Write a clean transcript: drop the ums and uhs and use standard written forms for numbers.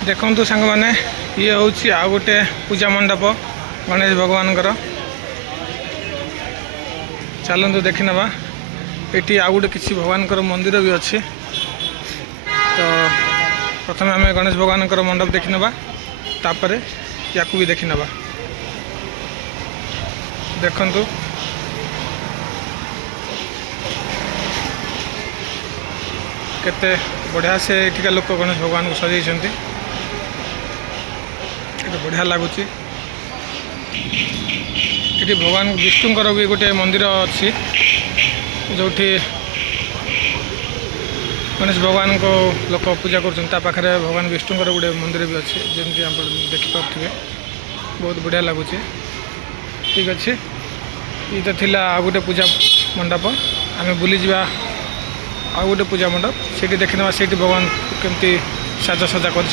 देखु सांग मैंने ये हूँ आउ गोटे पूजा मंडप गणेश भगवान चलतु देखी नवा ये आउ गोटे किसी भगवान मंदिर भी अच्छी। तो प्रथम आम गणेश भगवान मंडप देखी नवा तापर या भी देखी नवा। देखंतु केते बढ़िया से एठिका लोक गणेश भगवान को सजाई बढ़िया लगुच। ये भगवान विष्णुकर भी गोटे मंदिर अच्छी जो गणेश भगवान को लोक पूजा कर भगवान विष्णुकर गोटे मंदिर भी अच्छे जमी आप देखिपे बहुत बढ़िया लगुच। ठीक अच्छे ये तो थिला आ गोटे पूजा मंडप आम बुली जा आ गोटे पूजा मंडप से देखने से भगवान केमती साजसजा कर।